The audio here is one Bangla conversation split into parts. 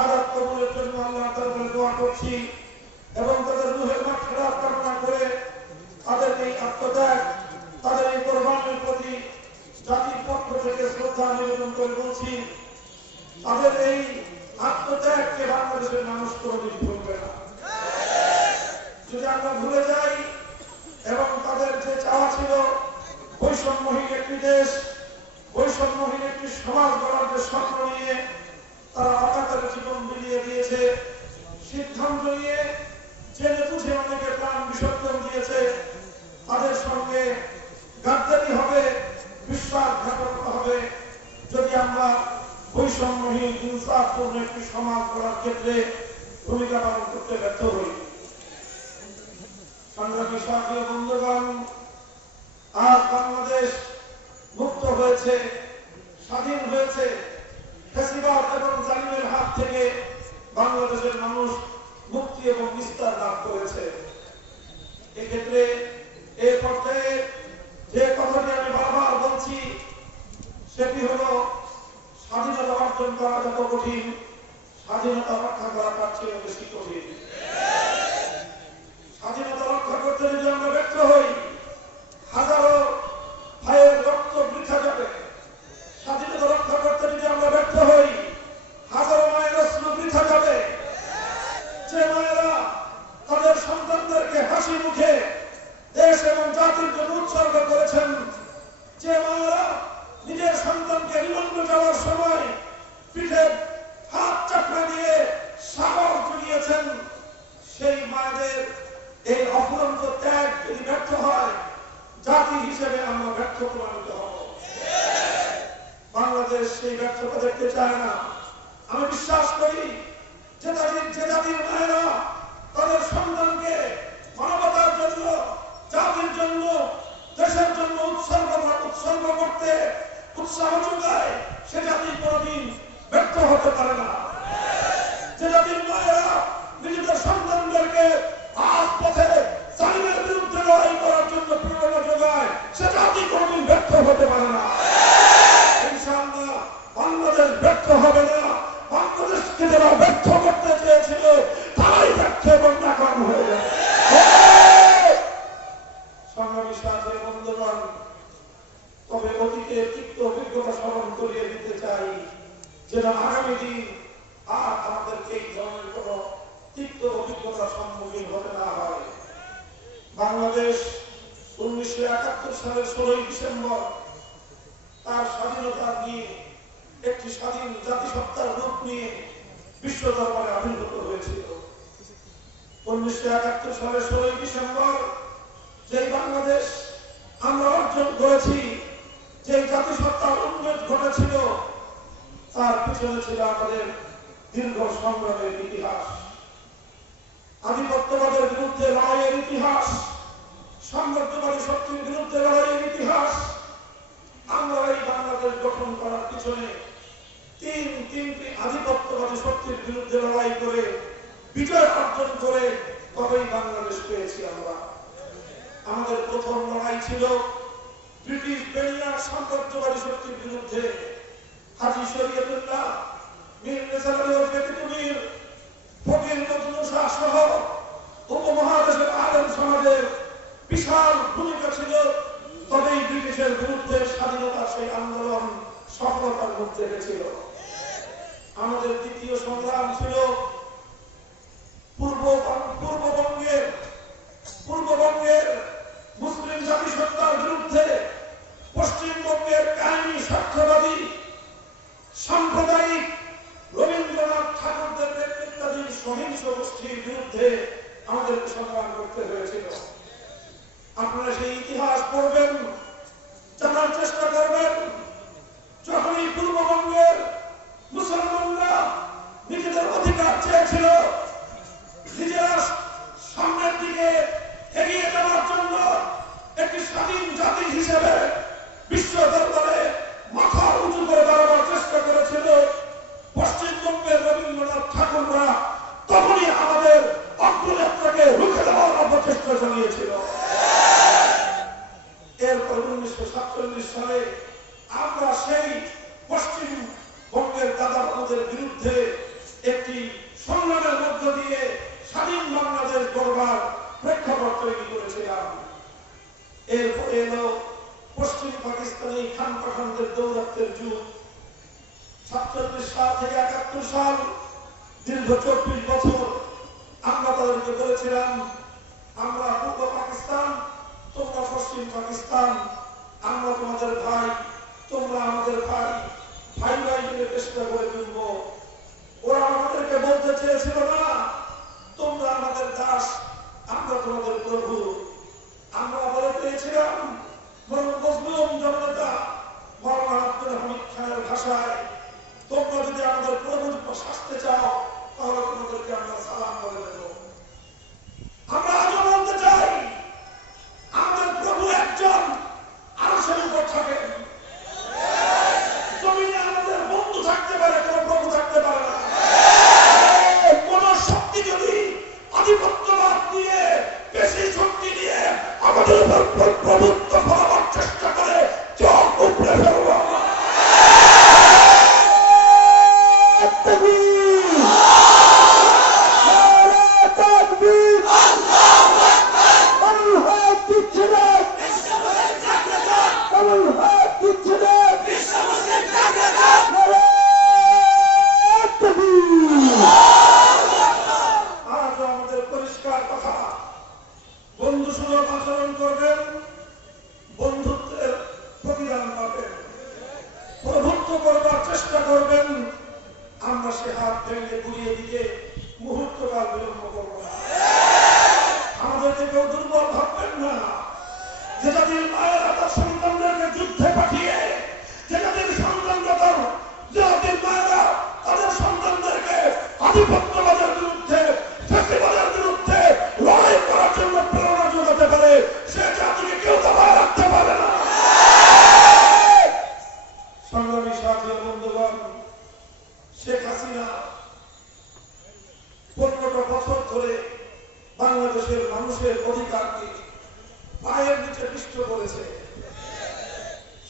শাহাদাত কবুলের জন্য আল্লাহ তাআলা দোয়া করছি এবং তাদের রুহের মাঠেরা কামনা করে তাদের এই আত্মত্যাগ, তাদের এই কোরবানির প্রতি জাতির পক্ষ থেকে শ্রদ্ধা নিবেদন করে বলছি, তাদের এই আত্মত্যাগকে বাংলাদেশের মানুষ কোনোদিন ভুলবে না। যদি আমরা ভুলে যাই এবং তাদের যে চাওয়া ছিল, বৈষম্যহীন একটি দেশ, বৈষম্যহীন একটি সমাজ গড়ার যে স্বপ্ন নিয়ে তারা অকাতারে জীবন বিলিয়ে দিয়েছে। সিদ্ধান্ত নিয়ে জেনে বুঝে অনেকে দিয়েছে। তাদের সঙ্গে গাদ্দারি হবে, বিশ্বাসঘাতকতা হবে। যদি আমরা বৈষম্যহীন, হিংসাপূর্ণ একটি গড়ার ক্ষেত্রে ভূমিকা পালন করতে ব্যর্থ হই। সংগ্রামী সাথী বন্ধুগণ, আজ হয়েছে, স্বাধীন হয়েছে। ফেসিবাদ এবং জালিমের হাত থেকে বাংলাদেশের মানুষ মুক্তি এবং বিস্তার লাভ করেছে। এক্ষেত্রে এ পর্যায়ে যে কথাটি আমি বারবার বলছি, সেটি হলো স্বাধীনতা অর্জন করা যত কঠিন, স্বাধীনতা রক্ষা করা তার চেয়ে বেশি কঠিন। স্বাধীনতা রক্ষা করতে যদি আমরা ব্যর্থ হই সেই মায়েদের এই অফুরন্ত ত্যাগ যদি ব্যর্থ হয়, জাতি হিসেবে আমরা ব্যর্থ প্রমাণিত হব। বাংলাদেশ সেই ব্যর্থতা দেখতে চায় না। আমি বিশ্বাস করি যে জাতির যে জাতির মায়েরা তাদের সন্তানকে মানবতার জন্য, জাতির জন্য, দেশের জন্য উৎসর্গ উৎসর্গ করতে উৎসাহ যোগায় সে জাতি কোনদিন ব্যর্থ হতে পারে না। যে জাতির মায়েরা নিজেদের সন্তানদেরকে আজ পথে জালিমের বিরুদ্ধে লড়াই করার জন্য প্রেরণা যোগায়, সেটা জাতি কোনদিন ব্যর্থ হতে পারে না। নিয়ে বিশ্ব দরবারে আবির্ভূত হয়েছিল। উনিশশো একাত্তর সালের ষোলোই ডিসেম্বর যে বাংলাদেশ আমরা অর্জন করেছি যে জাতিসত্তার উন্নত ঘটেছিল, তার পিছনে ছিল আমাদের দীর্ঘ সংগ্রামের ইতিহাস। আধিপত্যবাদের বিরুদ্ধে লড়াইয়ের ইতিহাস, সাম্রাজ্যবাদী শক্তির বিরুদ্ধে লড়াইয়ের ইতিহাস, আমরা এই বাংলাদেশ গঠন করার পিছনে তিন তিনটি আধিপত্যবাদী শক্তির বিরুদ্ধে লড়াই করে, বিজয় অর্জন করে তবেই বাংলাদেশ পেয়েছি আমরা। আমাদের প্রথম লড়াই ছিল ব্রিটিশ বেনিয়ার সাম্রাজ্যবাদী শক্তির বিরুদ্ধে। হাজি শরীয়তুল্লাহ, মীর উপমহাদেশের আলেম সমাজের বিশাল ভূমিকা ছিল। তবেই ব্রিটিশের বিরুদ্ধে স্বাধীনতার সেই আন্দোলন সফলতার মধ্যে গেছিল। আমাদের দ্বিতীয় সংগ্রাম ছিল পূর্ব পূর্ববঙ্গের পূর্ববঙ্গের মুসলিম জাতিসত্তার বিরুদ্ধে পশ্চিমবঙ্গের কাহিনী স্বার্থবাদী সাম্প্রদায়িক রবীন্দ্রনাথ ঠাকুরদের নেতৃত্বাধীন সহিংস গোষ্ঠীর বিরুদ্ধে আমাদেরকে সংগ্রাম করতে হয়েছিল। আপনারা সেই ইতিহাস পড়বেন পশ্চিম পাকিস্তান, আমরা তোমাদের ভাই, তোমরা আমাদের ভাই ভাই ভাই মিলে চেষ্টা করে তুলব। ওরা আমাদেরকে বলতে চেয়েছিল না, তোমরা আমাদের দাস, আমরা তোমাদের প্রভু। আমরা বলে পেয়েছিলাম জনতা ভাষায়, তোমরা যদি আমাদের প্রভু শাস্তে চাও, তাহলে তোমাদেরকে আমরা সালাম বলে দেব। পরিষ্কার কথা। বন্ধু সুলভ আচরণ করবেন, বন্ধুত্বের প্রতিদান পাবেন। প্রভুত্ব করবার চেষ্টা করবেন, আমরা সে হাত ভেঙে ঘুরিয়ে দিতে মুহূর্তকাল বিলম্ব করব না। আমাদেরকে কেউ দুর্বল ভাববেন না। যে জাতির মায়েরা তার সন্তানদেরকে যুদ্ধে পাঠিয়ে যে তার যে জাতির মায়েরা তাদের সন্তানদেরকে আধিপত্যবাদের বিরুদ্ধে ফেস্টিভ্যালের বিরুদ্ধে লড়াই করার জন্য প্রেরণা যোগাতে পারে সে জাতিকে কেউ দাবায় রাখতে পারে না সংগ্রামী সাথী ও বন্ধুগণ শেখ হাসিনা পনেরোটা বছর ধরে বাংলাদেশের মানুষের অধিকারকে পায়ের নিচে পিষ্ট করেছে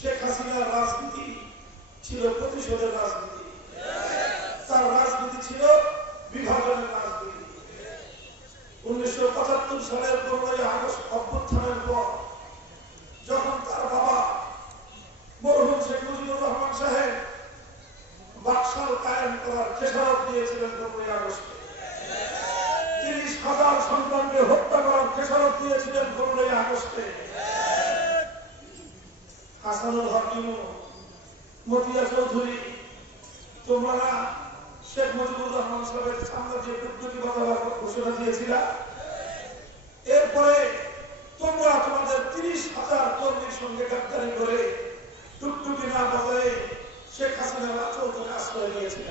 শেখ হাসিনার রাজনীতি ছিল প্রতিশোধের রাজনীতি তার রাজনীতি ছিল বিভাজনের রাজনীতি উনিশশো পঁচাত্তর সালের পনেরোই আগস্ট অভ্যুত্থানের পর যখন তার বাবা মরহুম শেখ মুজিবুর রহমান সাহেব বাকশাল কায়েম করার খেসারত দিয়েছিলেন পনেরোই আগস্টে। তিরিশ হাজার সন্তানকে হত্যা করার খেসারত দিয়েছিলেন পনেরোই আগস্টে। হাসানুল হকিমু মতিয়া চৌধুরী, তোমরা শেখ মুজিবুর রহমান সাহেবের সামনে যে কূটনীতি কথা ঘোষণা দিয়েছিল, এরপরে তোমরা তোমাদের তিরিশ হাজার কর্মীর সঙ্গে গাদ্দারি করে টুকটুকি না বজায় শেখ হাসিনার আচরণকে আশ্রয় দিয়েছিল।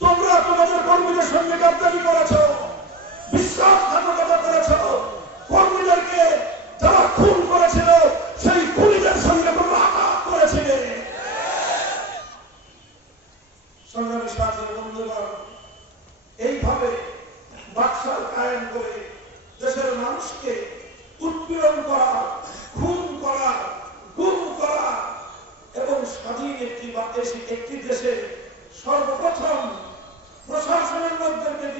তোমরা তোমাদের কর্মীদের সঙ্গে গাদ্দারি করেছ বিশ্বাসঘাতকতা করেছ কর্মীদেরকে যারা খুন করেছিল সেই খুনিদের সঙ্গে তোমরা আঘাত করেছিলে সংগ্রামী সাথী বন্ধুগণ এইভাবে বাকশাল কায়েম করে দেশের মানুষকে উৎপীড়ন করা খুন করা গুম করা এবং স্বাধীন একটি বা দেশে একটি দেশে সর্বপ্রথম প্রশাসনের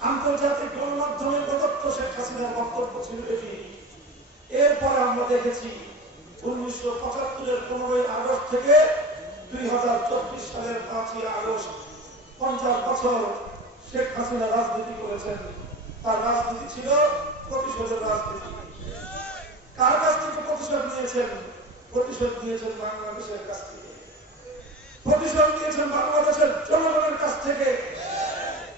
আন্তর্জাতিক গণমাধ্যমে প্রদত্ত শেখ হাসিনার বক্তব্য ছিল এটি। এরপরে আমরা দেখেছি উনিশশো পঁচাত্তরের পনেরোই আগস্ট থেকে দুই হাজার চব্বিশ সালের পাঁচই আগস্ট পঞ্চাশ বছর শেখ হাসিনা রাজনীতি করেছেন। তার রাজনীতি ছিল প্রতিশোধের রাজনীতি। কার কাছ থেকে প্রতিশোধ নিয়েছেন? প্রতিশোধ নিয়েছেন বাংলাদেশের কাছ থেকে। প্রতিশোধ নিয়েছেন বাংলাদেশের জনগণের কাছ থেকে।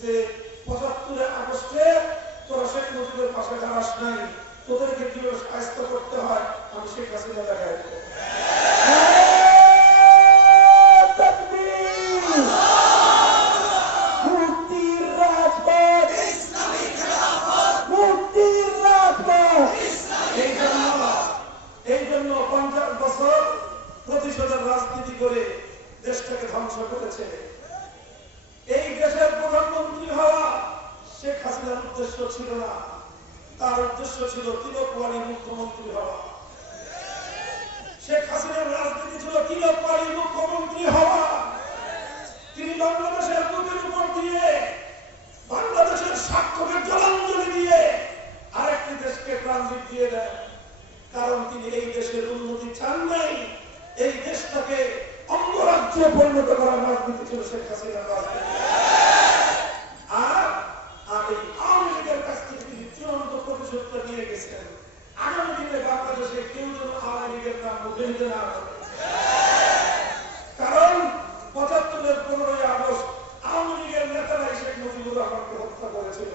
যে পঁচাত্তরে আগস্টে তোরা শেখ মুজিবের পাশে দাঁড়াস নাই, তোদেরকে কীভাবে সাহায্য করতে হয়, আমি শেখ হাসিনা দেখাই দেবো মুক্তির রাজপথ মুক্তির রাজপথ এই জন্য এই জন্য পঞ্চাশ বছর প্রতিশোধের রাজনীতি করে দেশটাকে ধ্বংস করেছে এই দেশের প্রধানমন্ত্রী হওয়া শেখ হাসিনার উদ্দেশ্য ছিল না তার উদ্দেশ্য ছিল তিলকওয়ারি মুখ্যমন্ত্রী হওয়া শেখ হাসিনার রাজনীতি ছিল তিলকওয়ারি মুখ্যমন্ত্রী হওয়া তিনি বাংলাদেশের বুকের উপর দিয়ে বাংলাদেশের স্বাক্ষরের জলাঞ্জলি দিয়ে আরেকটি দেশকে ট্রানজিট দিয়ে দেন কারণ তিনি এই দেশের উন্নতি চান নাই এই দেশটাকে অঙ্গরাজ্যে পরিণত করার রাজনীতি ছিল শেখ হাসিনার রাজনীতি আর আর এই আওয়ামী লীগের কাছ থেকে তিনি চূড়ান্ত প্রতিশোধটা নিয়ে গেছেন আগামী দিনে বাংলাদেশে কেউ যেন আওয়ামী লীগের নাম মুখে নিতে না পারে কারণ পঁচাত্তরের পনেরোই আগস্ট আওয়ামী লীগের নেতারাই শেখ মুজিবুর রহমানকে হত্যা করেছিল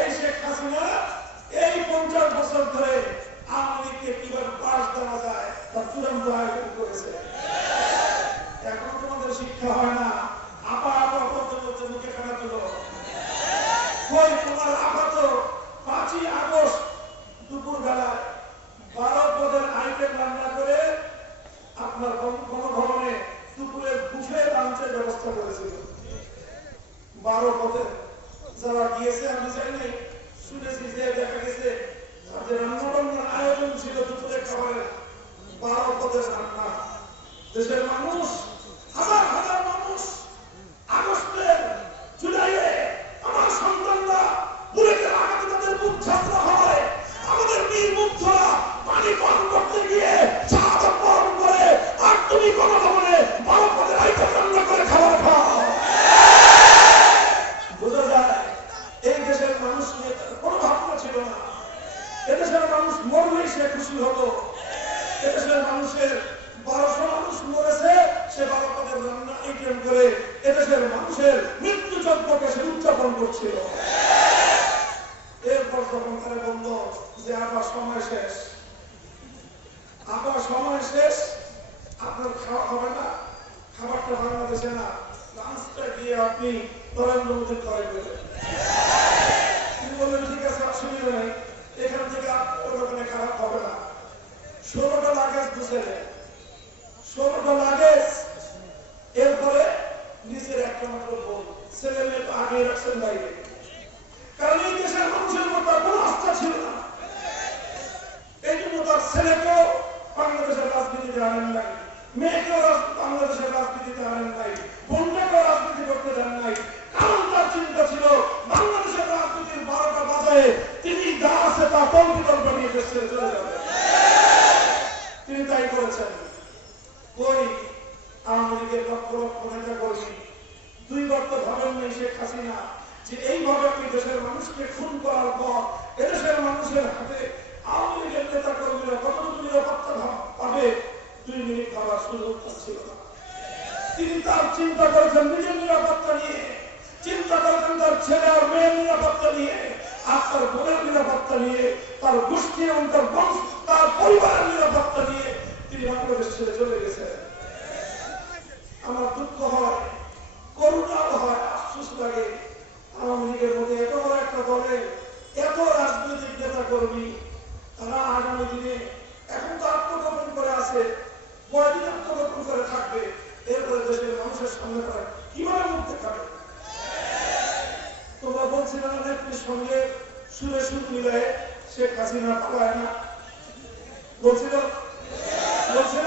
এই শেখ হাসিনা এই পঞ্চাশ বছর ধরে আওয়ামী লীগকে কীভাবে পাশ দেওয়া যায় তার চূড়ান্ত আয়োজন করেছে এখন তোমাদের শিক্ষা হয় না আপা আপা বলতে বলতে মুখে ফেলা তুলো কই তোমার আপা তো পাঁচই আগস্ট দুপুর বেলায় বারো পদের আইটেম রান্না করে আপনার গণভবনে দুপুরের বুফে লাঞ্চের ব্যবস্থা করেছিল বারো পদের যারা গিয়েছে আমি জানি নাই শুনেছি যে দেখা গেছে যে রান্নাবান্নার আয়োজন ছিল দুপুরে খাবারের বারো পদের রান্না দেশের মানুষ করছিল এরপর যখন তারা বলল যে আবার সময় শেষ। আবার সময় শেষ। আপনার খাওয়া হবে না। খাবারটা বাংলাদেশে না। লাঞ্চটা গিয়ে আপনি নরেন্দ্র মোদীর ঘরে দেবেন তিনি বললেন, ঠিক আছে, অসুবিধা নেই। এখান থেকে আপনার ওখানে খারাপ হবে না। ষোলোটা লাগেজ বুঝে ষোলোটা লাগেজ এরপরে নিজের একটা মাত্র বোন। ছেলে মেয়ে তো আগে রাখছেন বাইরে। কারণ এই দেশের মানুষের মতো কোনো আস্থা ছিল না, এই জন্য তার ছেলেকেও বাংলাদেশের রাজনীতিতে আনেন নাই, মেয়েকেও বাংলাদেশের রাজনীতিতে আনেন নাই, বোনটাকেও রাজনীতি করতে দেন নাই। কারণ তার চিন্তা ছিল, বাংলাদেশের রাজনীতির বারোটা বাজায় তিনি যা আছে তা তল্পি তল্প নিয়ে দেশ চলে যাবে। তিনি তাই করেছেন। ওই আওয়ামী লীগের লক্ষ লক্ষ নেতা কর্মী দুইবার তো ভাবেন নেই শেখ হাসিনা, যে এইভাবে আপনি দেশের মানুষকে খুন করার পর এদেশের মানুষের হাতে আওয়ামী লীগের নেতা কর্মীরা কতটুকু নিরাপত্তা পাবে, দুই মিনিট ভাবার সুযোগ পাচ্ছিল না। তিনি তার চিন্তা করেছেন নিজের নিরাপত্তা নিয়ে, চিন্তা তার ছেলে আর মেয়ের নিরাপত্তা নিয়ে, আর তার বোনের নিরাপত্তা নিয়ে, তার গোষ্ঠী এবং তার বংশ, তার পরিবারের নিরাপত্তা নিয়ে তিনি বাংলাদেশ ছেড়ে চলে গেছেন। আমার দুঃখ হয় করুণার হয়, আফসুস লাগে। আওয়ামী লীগের এত একটা দলে এত রাজনৈতিক কর্মী তারা আগামী দিনে এখন তো আত্মগোপন করে করে থাকবে। এরপরে দেশের মানুষের সামনে তারা কীভাবে মুখ দেখাবে? তোমরা বলছিলে না সঙ্গে সুরে সুর মিলায় শেখ হাসিনা পালায় না? বলছিল? বলছিল?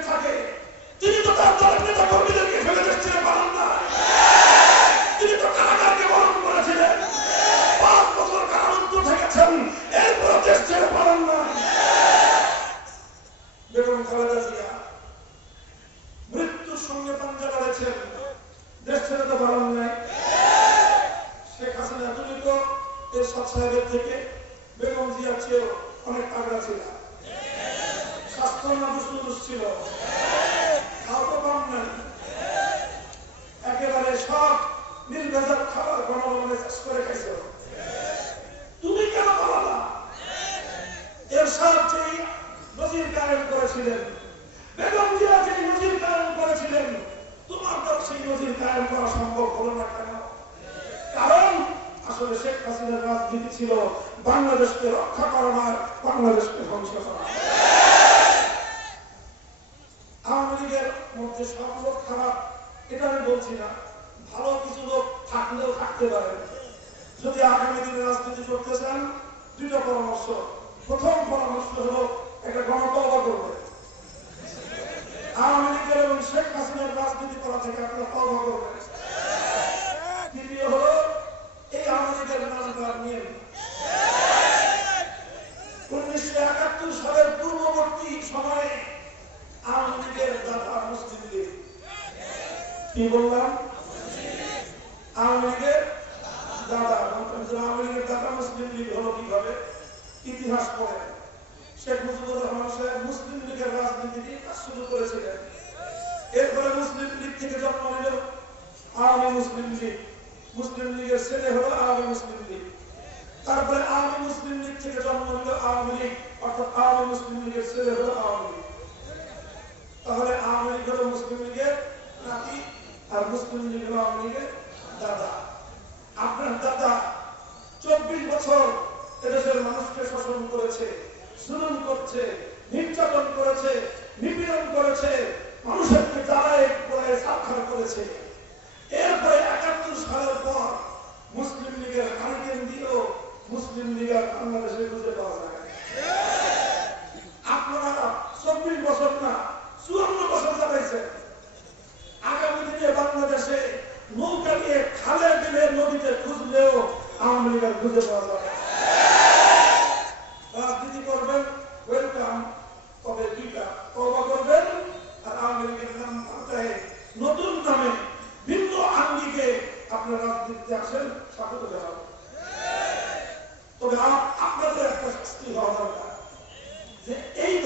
লীগ থেকে জন্ম নিল। আওয়ামী মুসলিম লীগ। মুসলিম লীগের ছেলে হলো আওয়ামী মুসলিম লীগ। তারপরে আওয়ামী মুসলিম লীগ থেকে জন্ম নিল আওয়ামী লীগ, অর্থাৎ আওয়ামী মুসলিম লীগের ছেলে হলো আওয়ামী লীগ। তাহলে আওয়ামী লীগ হলো মুসলিম লীগের নাতি আর মুসলিম লীগ হলো আওয়ামী লীগের দাদা। আপনার দাদা চব্বিশ বছর এদেশের মানুষকে শোষণ করেছে সুরম করছে, নির্যাতন করেছে, নিপীড়ন করেছে মানুষের জ্বালায় পোড়ায় সাক্ষর করেছে। এরপরে একাত্তর সালের পর মুসলিম লীগের